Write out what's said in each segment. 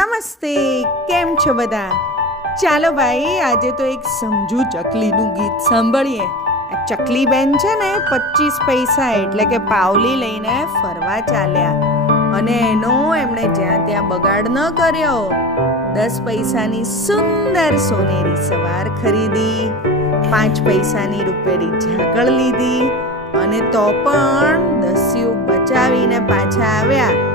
નમસ્તે, કેમ છો બધા? ચાલો ભાઈ, આજે તો એક સમજુ ચકલીનું ગીત સાંભળીએ. ચકલી બેન છે ને 25 પૈસા એટલે કે પાવલી લઈને ફરવા ચાલ્યા અને એમણે જ્યાં ત્યાં બગાડ ન કર્યો. 10 પૈસાની સુંદર સોનેરી સવાર ખરીદી, 5 પૈસાની રૂપેરી ઝાકળ લીધી અને તો પણ 10 બચાવીને પાછા આવ્યા.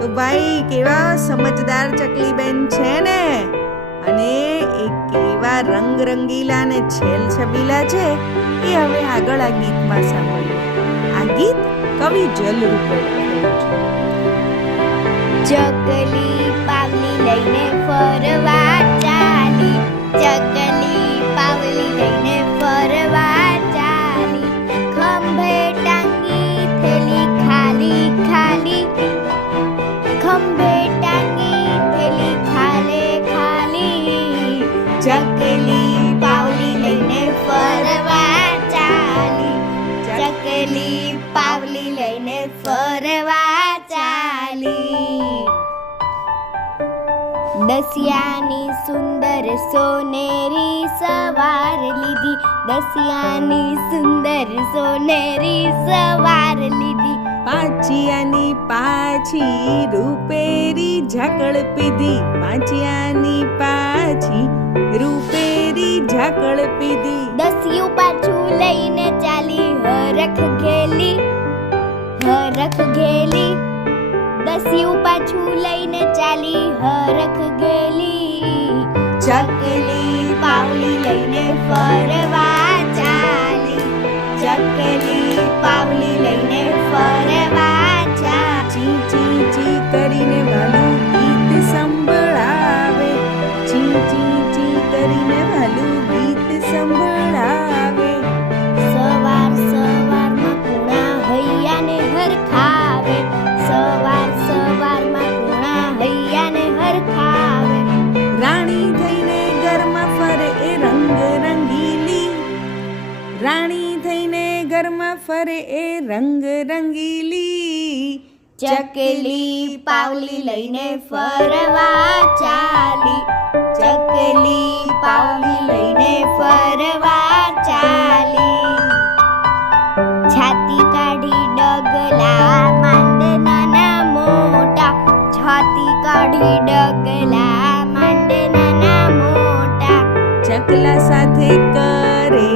તો ભાઈ કેવા સમજદાર ચકલી બેન છે ને, અને એ કેવા રંગ રંગીલા ને છેલ છબીલા છે એ હવે આગળ આ ગીતમાં સાંભળ્યું. આ ગીત કવિ જલ રૂપે લખ્યું છે. ચકલી પાવલી લઈને ફરવા ચાલી, ચકલી પાવલી લઈને ફરવા ચાલી, ખંભે ટાંગી થેલી ખાલી ખાલી, ખંભે ટાંગી થેલી ખાલે ખાલી, ચકલી પાવલી લઈને ફરવા ચાલી, ચકલી પાવલી લઈને ફરવા ચાલી. દસિયાની સુંદર સોનેરી સવાર લીધી, દસિયાની સુંદર સોનેરી સવાર લીધી, પાંચિયાની પાછી રૂપેરી ઝાકળ પીધી, પાંચિયાની પાછી રૂપેરી ઝાકળ પીધી. 10 પાછું લઈને ચાલી હરખ ઘેલી, હરખ ઘેલી, 10 પાછું લઈને ચાલી હરખ ઘેલી, ચકલી પાવલી લઈને ફરવા ચાલી, ચકલી પાવલી લઈને ફરવા ચાલી. ચી ચી ચી કરીને ભાલું ગીત સંભળાવે, ચી ચી ચી કરીને ભાલું ગીત સંભળાવે. સવાર સવારમાં કુણા હૈયાને હરખાવે, સવાર સવારમાં કુણા હૈયાને હરખાવે, રાણી થઈને ઘરમાં ફરે એ રંગ રંગીલી, રાણી થઈને ઘરમાં ફરે એ રંગ રંગીલી, ચકલી પાવલી લઈને ફરવા ચાલી, ચકલી પાવલી લઈને ફરવા ચાલી. છાતી કાઢી ડગલા માંડ નાના મોટા, છાતી કાઢી ડગલા માંડ નાના મોટા, ચકલા સાથે કરે